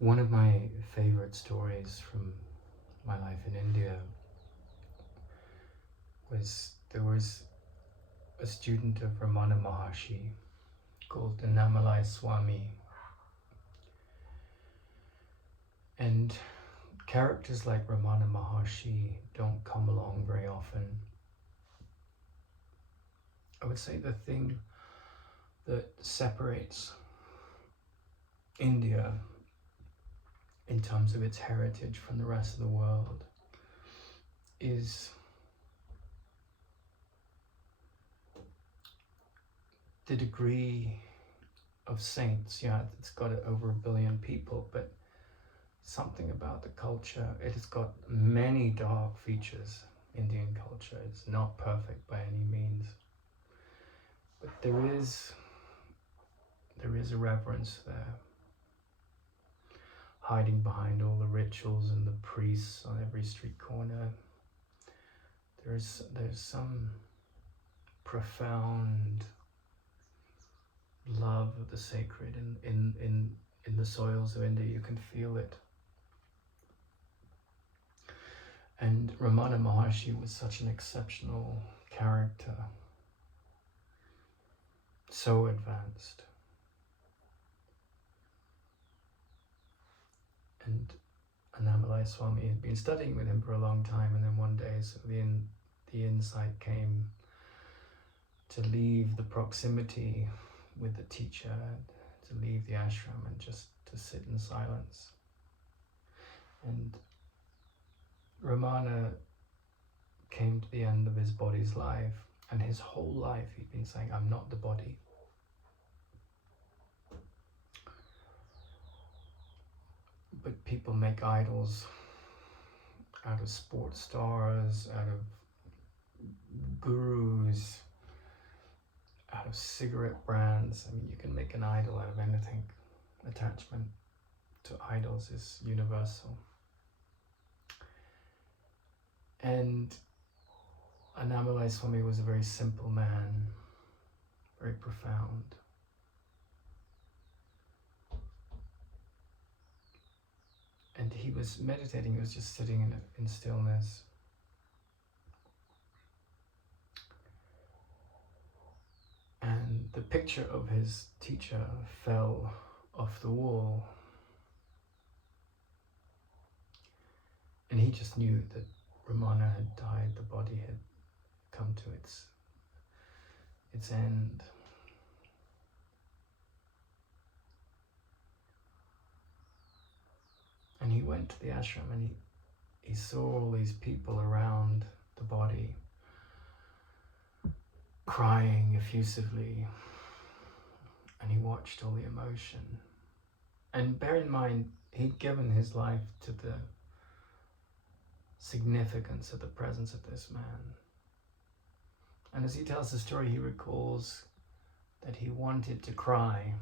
One of my favorite stories from my life in India was there was a student of Ramana Maharshi called Annamalai Swami, and characters like Ramana Maharshi don't come along very often. I would say the thing that separates India in terms of its heritage from the rest of the world is the degree of saints. Yeah, it's got over 1 billion people, but something about the culture, it has got many dark features. Indian culture is not perfect by any means, but there is a reverence there, hiding behind all the rituals and the priests on every street corner. There's some profound love of the sacred in the soils of India. You can feel it. And Ramana Maharshi was such an exceptional character, so advanced. And Annamalai Swami had been studying with him for a long time, and then one day so the insight came to leave the proximity with the teacher, to leave the ashram and just to sit in silence. And Ramana came to the end of his body's life, and his whole life he'd been saying, I'm not the body. But people make idols out of sports stars, out of gurus, out of cigarette brands. I mean, you can make an idol out of anything. Attachment to idols is universal. And Annamalai Swami was a very simple man, very profound. And he was meditating, he was just sitting in stillness. And the picture of his teacher fell off the wall. And he just knew that Ramana had died, the body had come to its end. And he went to the ashram and he saw all these people around the body crying effusively, and he watched all the emotion. And bear in mind, he'd given his life to the significance of the presence of this man. And as he tells the story, he recalls that he wanted to cry.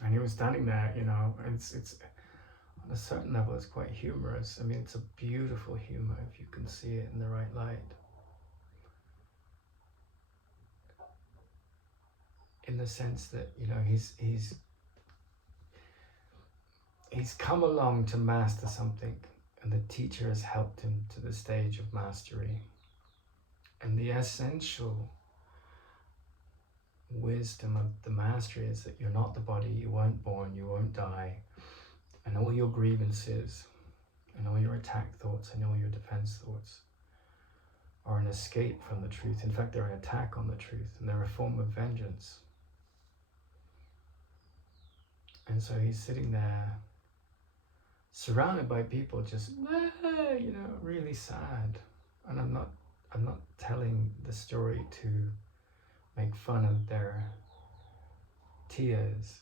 And he was standing there, and it's on a certain level, it's quite humorous. I mean, it's a beautiful humor if you can see it in the right light. In the sense that, he's come along to master something, and the teacher has helped him to the stage of mastery. And the essential wisdom of the mastery is that you're not the body, you weren't born, you won't die, and all your grievances and all your attack thoughts and all your defense thoughts are an escape from the truth. In fact, they're an attack on the truth, and they're a form of vengeance. And so he's sitting there surrounded by people just really sad. And I'm not telling the story to make fun of their tears.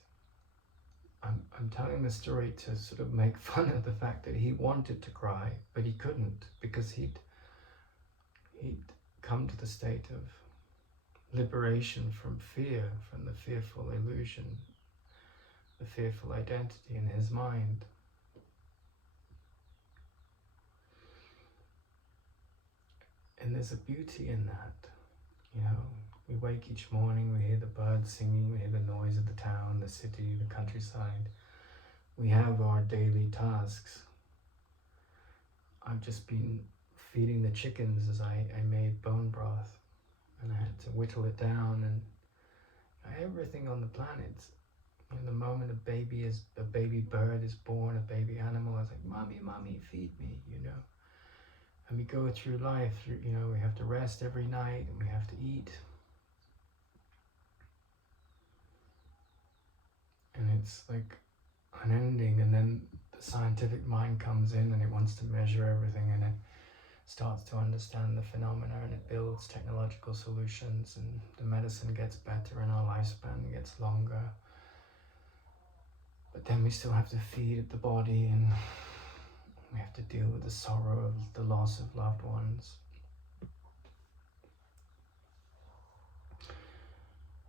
I'm telling the story to sort of make fun of the fact that he wanted to cry, but he couldn't, because he'd come to the state of liberation from fear, from the fearful illusion, the fearful identity in his mind. And there's a beauty in that, We wake each morning, we hear the birds singing, we hear the noise of the town, the city, the countryside. We have our daily tasks. I've just been feeding the chickens as I made bone broth, and I had to whittle it down, and everything on the planet. In the moment a baby bird is born, a baby animal is like, mommy, mommy, feed me, you know. And we go through life, you know, we have to rest every night and we have to eat. And it's like unending, and then the scientific mind comes in and it wants to measure everything, and it starts to understand the phenomena, and it builds technological solutions, and the medicine gets better and our lifespan gets longer. But then we still have to feed the body, and we have to deal with the sorrow of the loss of loved ones.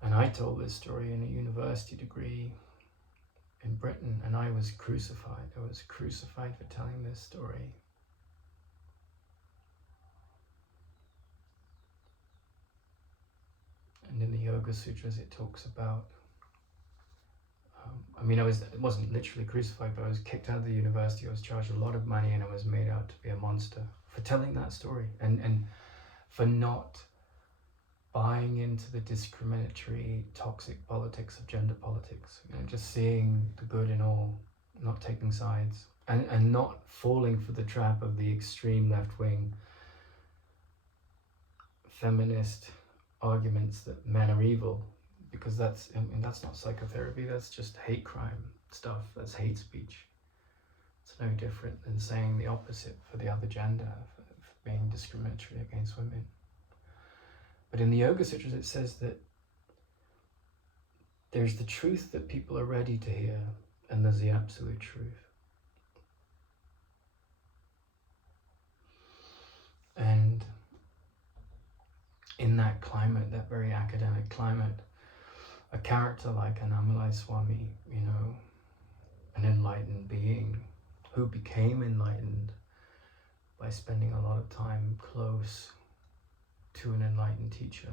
And I told this story in a university degree in Britain, and I was crucified. I was crucified for telling this story. And in the Yoga Sutras it talks about, it wasn't literally crucified, but I was kicked out of the university. I was charged a lot of money, and I was made out to be a monster for telling that story, and for not buying into the discriminatory, toxic politics of gender politics. You know, just seeing the good in all, not taking sides, and not falling for the trap of the extreme left-wing feminist arguments that men are evil, because that's not psychotherapy, that's just hate crime stuff, that's hate speech. It's no different than saying the opposite for the other gender, for being discriminatory against women. But in the Yoga Sutras it says that there's the truth that people are ready to hear, and there's the absolute truth. And in that climate, that very academic climate, a character like Annamalai Swami, you know, an enlightened being who became enlightened by spending a lot of time close to an enlightened teacher.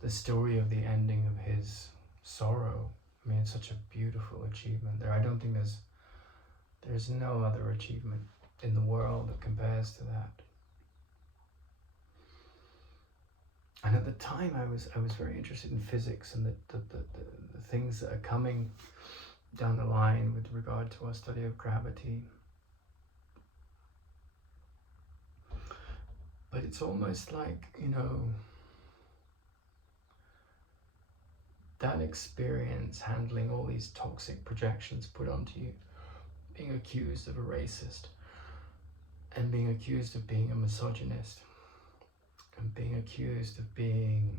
The story of the ending of his sorrow, I mean, it's such a beautiful achievement there. I don't think there's no other achievement in the world that compares to that. And at the time I was very interested in physics and the things that are coming down the line with regard to our study of gravity. But it's almost like, you know, that experience handling all these toxic projections put onto you, being accused of a racist, and being accused of being a misogynist, and being accused of being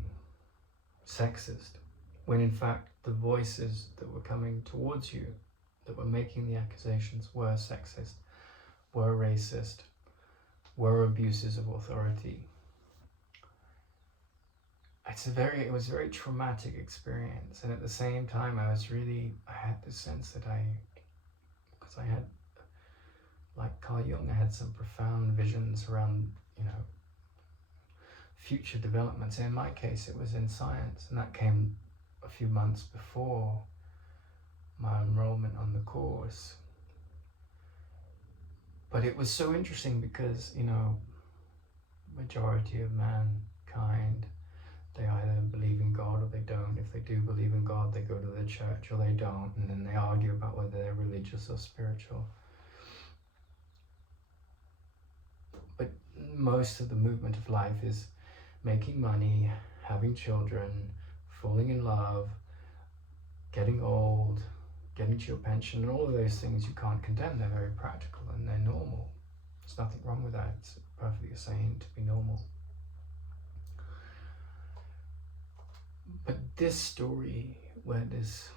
sexist, when in fact the voices that were coming towards you, that were making the accusations, were sexist, were racist, were abuses of authority. It was a very traumatic experience, and at the same time I had this sense that because I had, like Carl Jung, I had some profound visions around, you know, future developments. And in my case it was in science, and that came a few months before my enrollment on the course. But it was so interesting because, you know, majority of mankind, they either believe in God or they don't. If they do believe in God, they go to the church, or they don't, and then they argue about whether they're religious or spiritual. But most of the movement of life is making money, having children, falling in love, getting old, getting to your pension, and all of those things you can't condemn. They're very practical and they're normal. There's nothing wrong with that. It's perfectly sane to be normal. But this story, where this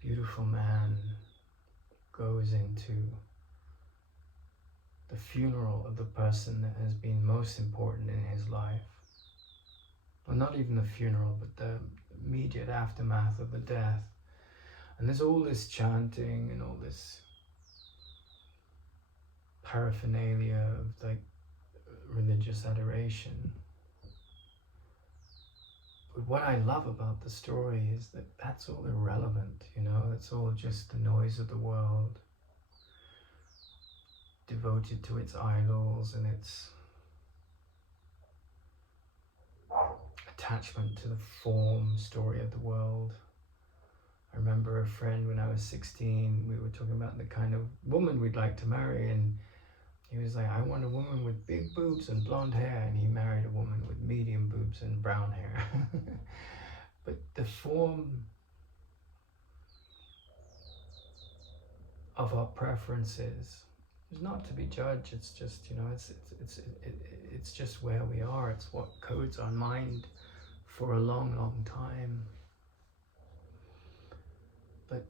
beautiful man goes into the funeral of the person that has been most important in his life, well, not even the funeral, but the immediate aftermath of the death, and there's all this chanting and all this paraphernalia of like religious adoration. But what I love about the story is that that's all irrelevant, you know, it's all just the noise of the world, devoted to its idols and its attachment to the form story of the world. I remember a friend when I was 16, we were talking about the kind of woman we'd like to marry, and he was like, I want a woman with big boobs and blonde hair, and he married a woman with medium boobs and brown hair. But the form of our preferences is not to be judged. It's just, you know, it's just where we are. It's what codes our mind for a long, long time. But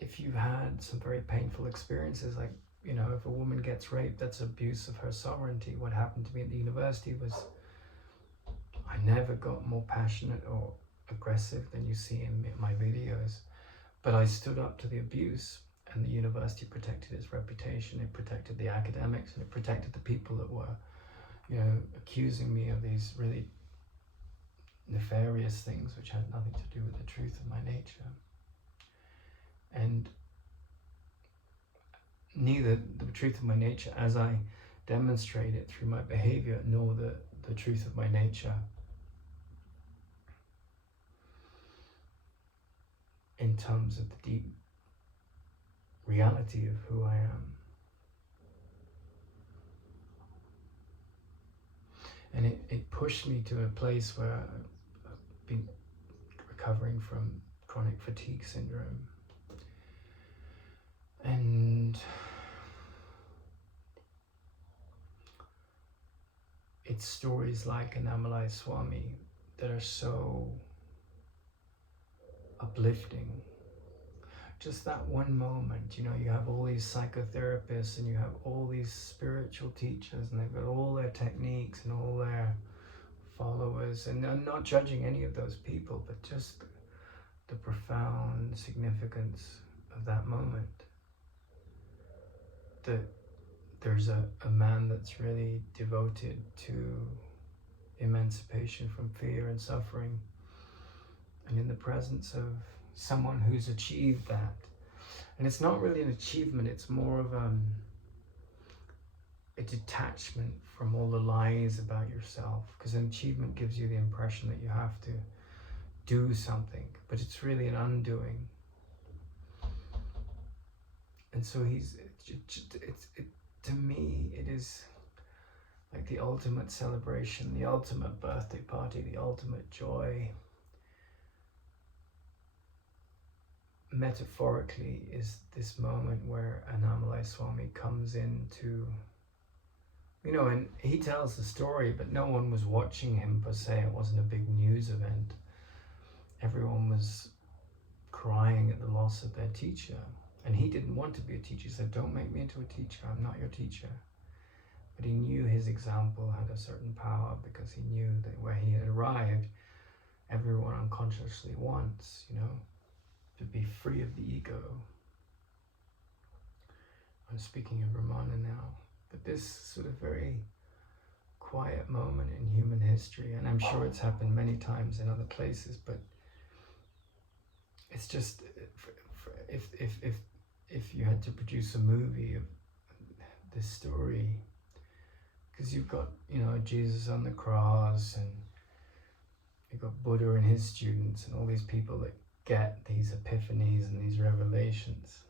if you've had some very painful experiences, like, you know, if a woman gets raped, that's abuse of her sovereignty. What happened to me at the university was I never got more passionate or aggressive than you see in my videos, but I stood up to the abuse, and the university protected its reputation, it protected the academics, and it protected the people that were, you know, accusing me of these really nefarious things which had nothing to do with the truth of my nature. And neither the truth of my nature as I demonstrate it through my behavior, nor the truth of my nature in terms of the deep reality of who I am. And it pushed me to a place where I've been recovering from chronic fatigue syndrome. And it's stories like Annamalai Swami that are so uplifting. Just that one moment, you know, you have all these psychotherapists and you have all these spiritual teachers, and they've got all their techniques and all their followers, and I'm not judging any of those people, but just the profound significance of that moment. That there's a man that's really devoted to emancipation from fear and suffering, and in the presence of someone who's achieved that. And it's not really an achievement, it's more of a detachment from all the lies about yourself, because an achievement gives you the impression that you have to do something, but it's really an undoing. And so to me, it is like the ultimate celebration, the ultimate birthday party, the ultimate joy. Metaphorically is this moment where Annamalai Swami comes into, you know, and he tells the story, but no one was watching him per se. It wasn't a big news event. Everyone was crying at the loss of their teacher. And he didn't want to be a teacher. He said, don't make me into a teacher. I'm not your teacher. But he knew his example had a certain power, because he knew that where he had arrived, everyone unconsciously wants, you know, to be free of the ego. I'm speaking of Ramana now. But this sort of very quiet moment in human history, and I'm sure it's happened many times in other places, but it's just, if you had to produce a movie of this story, because you've got, you know, Jesus on the cross, and you've got Buddha and his students, and all these people that get these epiphanies and these revelations.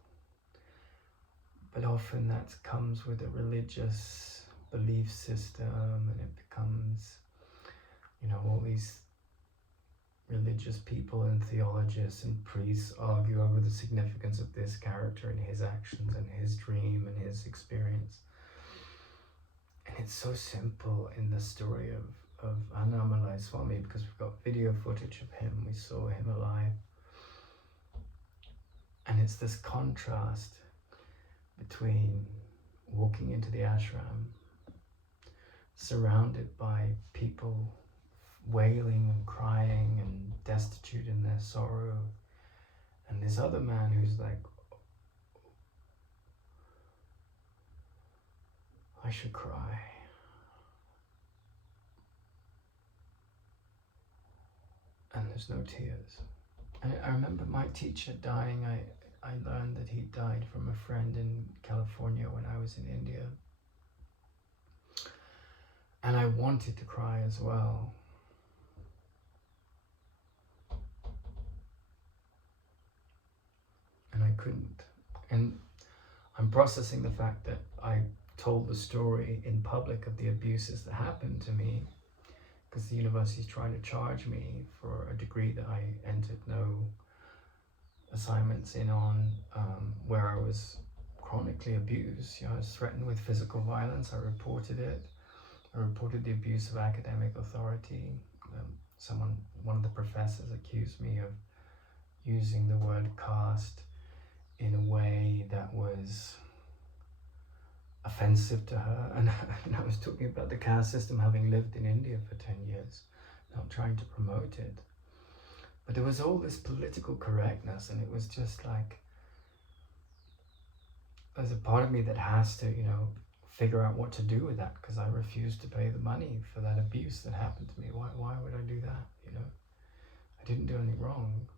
But often that comes with a religious belief system, and it becomes, you know, all these religious people and theologians and priests argue over the significance of this character and his actions and his dream and his experience. And it's so simple in the story of Annamalai Swami, because we've got video footage of him, we saw him alive. And it's this contrast between walking into the ashram, surrounded by people wailing and crying and destitute in their sorrow, and this other man who's like I should cry. And there's no tears. I remember my teacher dying. I learned that he died from a friend in California when I was in India. And I wanted to cry as well. And I couldn't. And I'm processing the fact that I told the story in public of the abuses that happened to me, because the university is trying to charge me for a degree that I entered no assignments in on, where I was chronically abused. I was threatened with physical violence. I reported it. I reported the abuse of academic authority. One of the professors accused me of using the word caste in a way that was offensive to her. And I was talking about the caste system, having lived in India for 10 years, not trying to promote it. But there was all this political correctness, and it was just like, there's a part of me that has to, figure out what to do with that, because I refused to pay the money for that abuse that happened to me. Why would I do that? I didn't do anything wrong.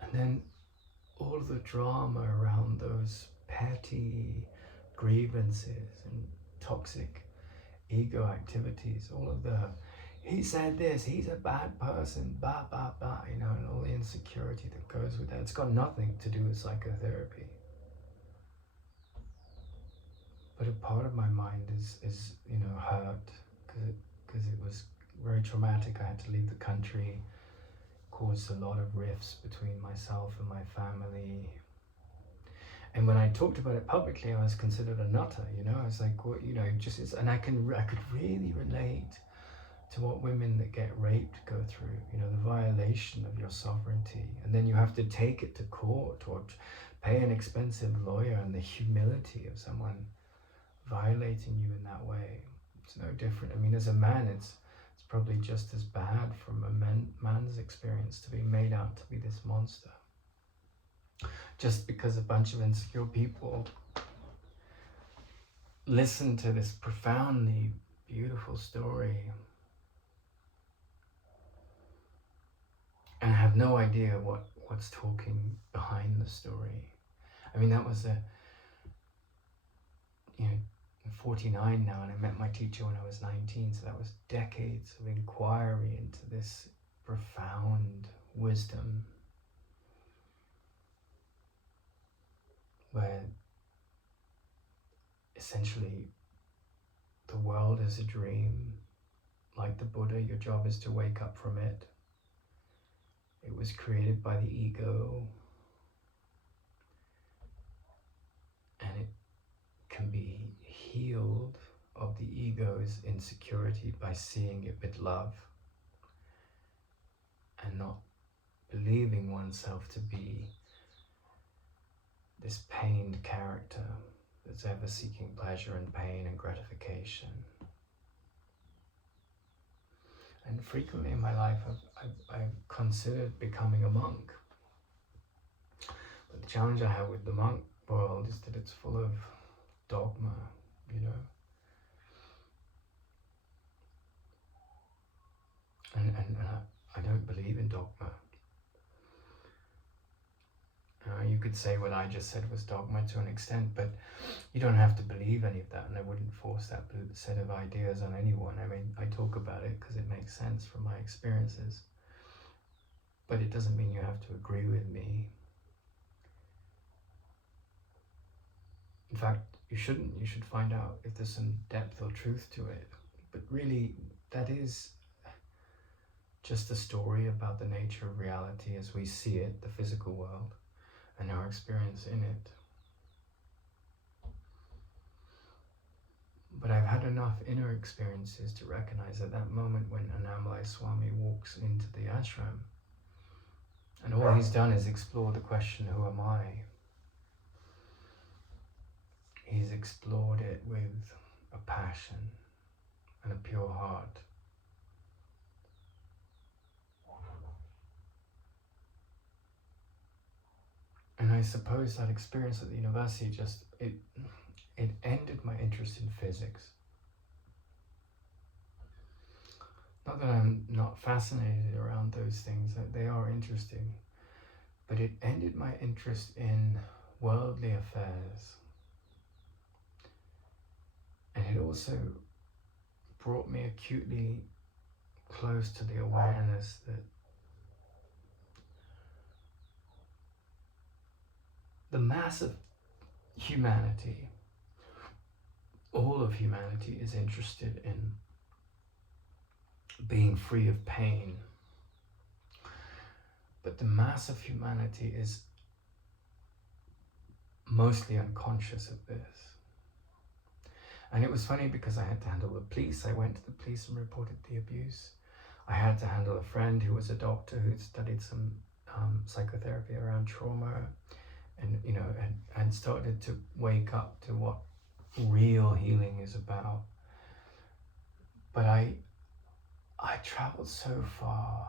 And then all of the drama around those petty grievances and toxic ego activities, all of the, he said this, he's a bad person, blah, blah, blah, and all the insecurity that goes with that. It's got nothing to do with psychotherapy. But a part of my mind is hurt, because it was very traumatic. I had to leave the country, caused a lot of rifts between myself and my family. And when I talked about it publicly, I was considered a nutter. I was like, well, and I could really relate to what women that get raped go through. The violation of your sovereignty, and then you have to take it to court or pay an expensive lawyer, and the humility of someone violating you in that way. It's no different. As a man, it's probably just as bad from a man's experience to be made out to be this monster, just because a bunch of insecure people listen to this profoundly beautiful story and have no idea what's talking behind the story. That was I'm 49 now, and I met my teacher when I was 19, so that was decades of inquiry into this profound wisdom, where essentially the world is a dream. Like the Buddha, your job is to wake up from it. It was created by the ego, and it can be healed of the ego's insecurity by seeing it with love and not believing oneself to be this pained character that's ever seeking pleasure and pain and gratification. And frequently in my life, I've considered becoming a monk. But the challenge I have with the monk world is that it's full of dogma, and I don't believe in dogma. You could say what I just said was dogma to an extent, but you don't have to believe any of that, and I wouldn't force that set of ideas on anyone. I talk about it because it makes sense from my experiences, but it doesn't mean you have to agree with me. In fact, you shouldn't. You should find out if there's some depth or truth to it. But really, that is just a story about the nature of reality as we see it, the physical world, and our experience in it. But I've had enough inner experiences to recognize at that moment when Annamalai Swami walks into the ashram, and all he's done is explore the question, who am I? He's explored it with a passion and a pure heart. And I suppose that experience at the university just, it ended my interest in physics. Not that I'm not fascinated around those things, that they are interesting, but it ended my interest in worldly affairs. And it also brought me acutely close to the awareness that the mass of humanity, all of humanity, is interested in being free of pain. But the mass of humanity is mostly unconscious of this. And it was funny because I had to handle the police. I went to the police and reported the abuse. I had to handle a friend who was a doctor who'd studied some psychotherapy around trauma, and and started to wake up to what real healing is about. But I traveled so far.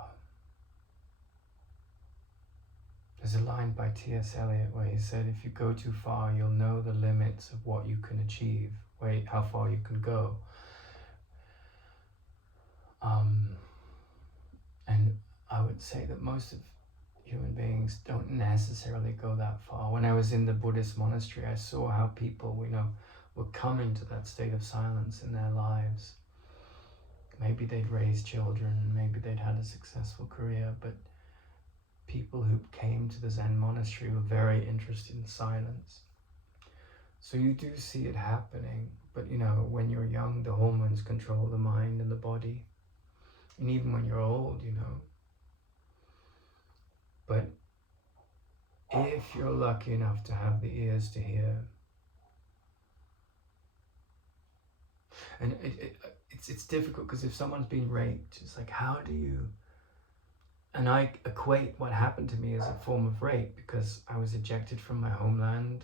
There's a line by T.S. Eliot where he said, if you go too far, you'll know the limits of what you can achieve, how far you can go. And I would say that most of human beings don't necessarily go that far. When I was in the Buddhist monastery, I saw how people, were coming to that state of silence in their lives. Maybe they'd raised children, maybe they'd had a successful career, but people who came to the Zen monastery were very interested in silence. So you do see it happening, but when you're young, the hormones control the mind and the body. And even when you're old, But if you're lucky enough to have the ears to hear, and it's difficult because if someone's been raped, it's like, how do you? And I equate what happened to me as a form of rape because I was ejected from my homeland.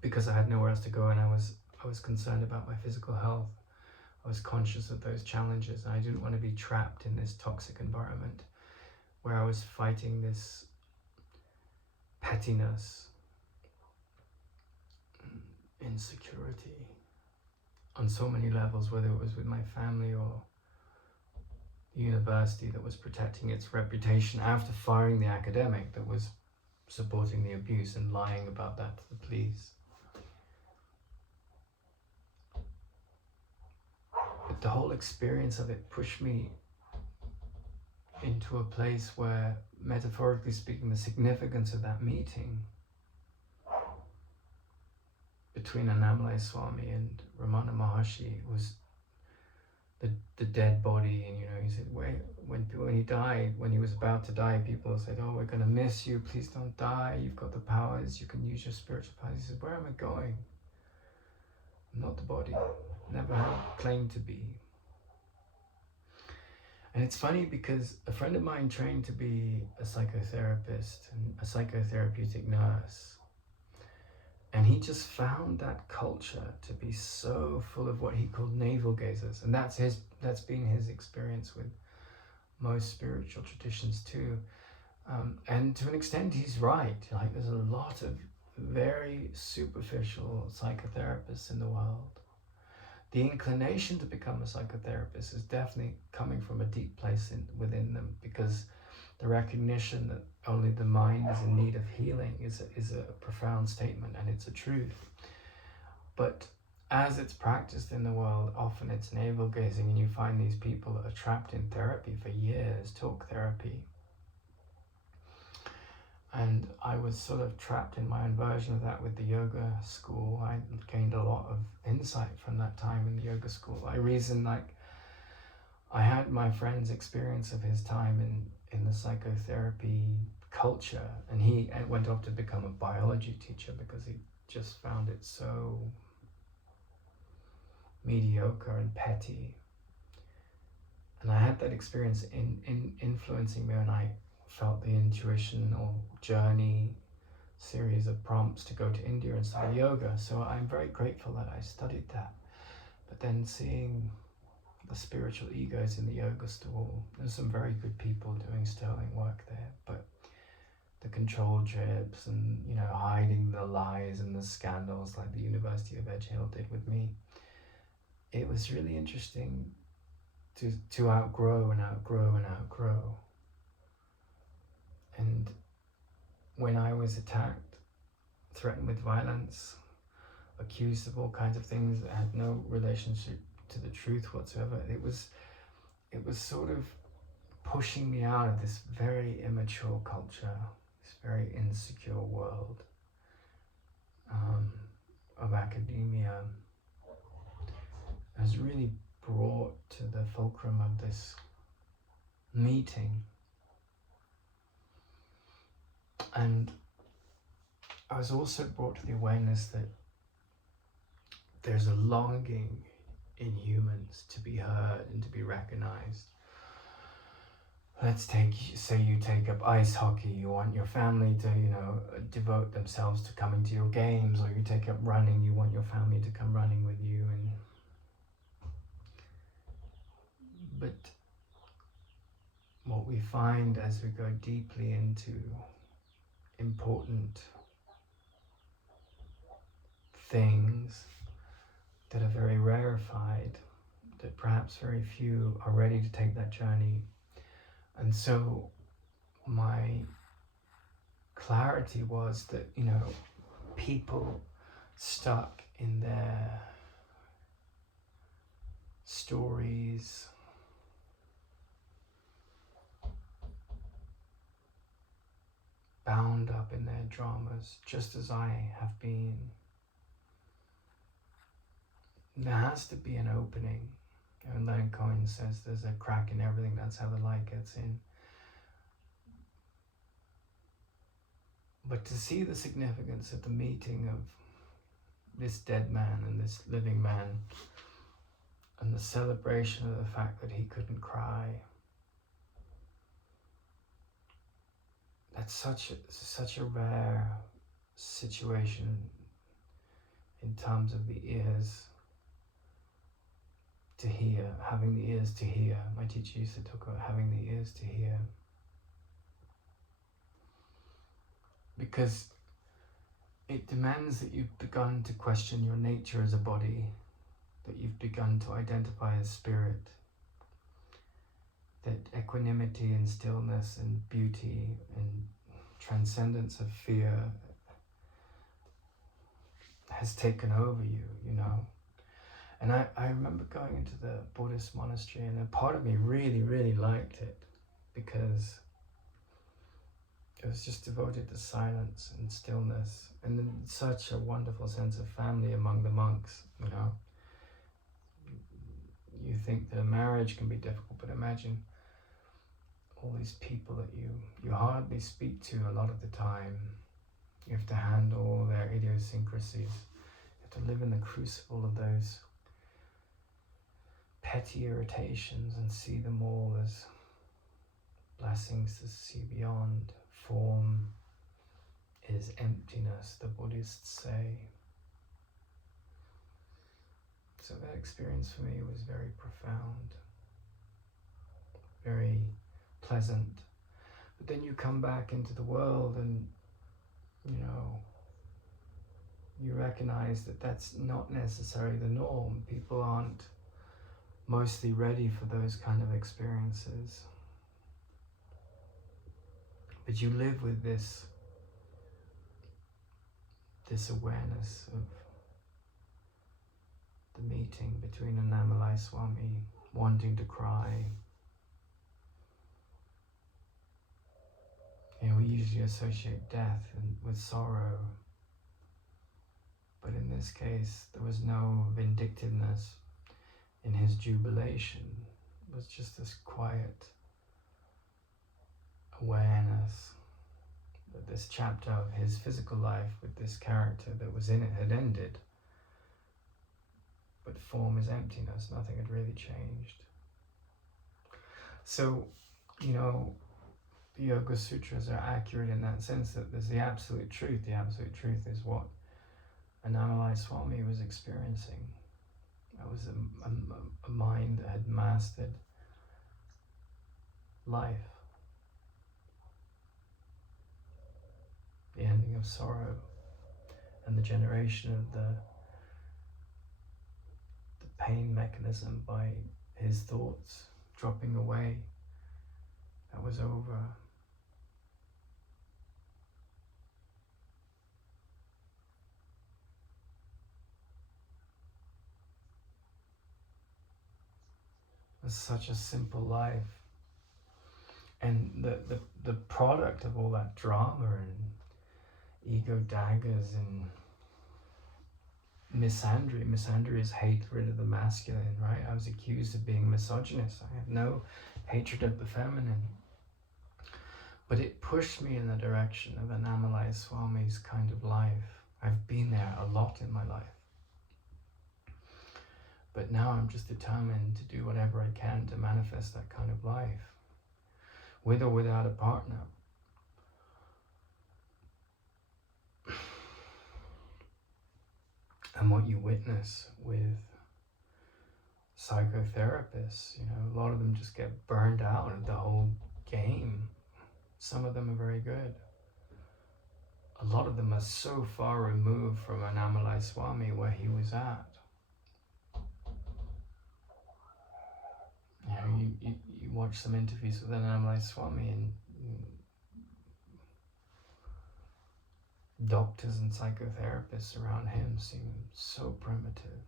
Because I had nowhere else to go, and I was concerned about my physical health. I was conscious of those challenges, and I didn't want to be trapped in this toxic environment where I was fighting this pettiness, insecurity on so many levels, whether it was with my family or the university that was protecting its reputation after firing the academic that was supporting the abuse and lying about that to the police. But the whole experience of it pushed me into a place where, metaphorically speaking, the significance of that meeting between Annamalai Swami and Ramana Maharshi was the dead body. And he said, when he died, when he was about to die, people said, oh, we're going to miss you, please don't die, you've got the powers, you can use your spiritual powers. He said, where am I going? I'm not the body, never had claimed to be. And it's funny because a friend of mine trained to be a psychotherapist and a psychotherapeutic nurse. And he just found that culture to be so full of what he called navel gazers. And that's been his experience with most spiritual traditions too. And to an extent, he's right. Like, there's a lot of very superficial psychotherapists in the world. The inclination to become a psychotherapist is definitely coming from a deep place within them, because the recognition that only the mind is in need of healing is a profound statement, and it's a truth. But as it's practiced in the world, often it's navel gazing, and you find these people that are trapped in therapy for years, talk therapy. And I was sort of trapped in my own version of that with the yoga school. I gained a lot of insight from that time in the yoga school. I reasoned like I had my friend's experience of his time in the psychotherapy culture, and he went off to become a biology teacher because he just found it so mediocre and petty. And I had that experience in influencing me, and I felt the intuition or journey series of prompts to go to India and study yoga. So I'm very grateful that I studied that. But then seeing the spiritual egos in the yoga school, there's some very good people doing sterling work there, but the control trips and, you know, hiding the lies and the scandals like the University of Edge Hill did with me. It was really interesting to outgrow and outgrow and outgrow. And when I was attacked, threatened with violence, accused of all kinds of things that had no relationship to the truth whatsoever, it was sort of pushing me out of this very immature culture, this very insecure world of academia. Has really brought to the fulcrum of this meeting. And I was also brought to the awareness that there's a longing in humans to be heard and to be recognized. Let's say you take up ice hockey, you want your family to, you know, devote themselves to coming to your games, or you take up running, you want your family to come running with you. But what we find as we go deeply into important things that are very rarefied, that perhaps very few are ready to take that journey. And so my clarity was that, you know, people stuck in their stories, bound up in their dramas, just as I have been. There has to be an opening. And Leonard Cohen says there's a crack in everything, that's how the light gets in. But to see the significance of the meeting of this dead man and this living man, and the celebration of the fact that he couldn't cry, that's such a rare situation in terms of the ears to hear, having the ears to hear. My teacher used to talk about having the ears to hear. Because it demands that you've begun to question your nature as a body, that you've begun to identify as spirit, that equanimity and stillness and beauty and transcendence of fear has taken over you, you know. And I remember going into the Buddhist monastery, and a part of me really, really liked it because it was just devoted to silence and stillness, and then such a wonderful sense of family among the monks, you know. You think that a marriage can be difficult, but imagine all these people that you hardly speak to a lot of the time. You have to handle all their idiosyncrasies. You have to live in the crucible of those petty irritations and see them all as blessings to see beyond. Form is emptiness, the Buddhists say. So that experience for me was very profound, very pleasant. But then you come back into the world and, you know, you recognize that that's not necessarily the norm. People aren't mostly ready for those kind of experiences. But you live with this awareness of the meeting between Annamalai Swami wanting to cry. You know, we usually associate death with sorrow, but in this case there was no vindictiveness in his jubilation. It was just this quiet awareness that this chapter of his physical life with this character that was in it had ended. But form is emptiness, nothing had really changed. So, you know, the Yoga Sutras are accurate in that sense that there's the absolute truth. The absolute truth is what Annamalai Swami was experiencing. That was a mind that had mastered life. the ending of sorrow, and the generation of the pain mechanism by his thoughts dropping away. That was over. It was such a simple life. And the product of all that drama and ego daggers and misandry. Misandry is hatred of the masculine, right? I was accused of being misogynist. I have no hatred of the feminine. But it pushed me in the direction of Annamalai Swami's kind of life. I've been there a lot in my life. But now I'm just determined to do whatever I can to manifest that kind of life, with or without a partner. And what you witness with psychotherapists, a lot of them just get burned out of the whole game. Some of them are very good. A lot of them are so far removed from Annamalai Swami where he was at. You watch some interviews with Annamalai Swami and doctors and psychotherapists around him seem so primitive.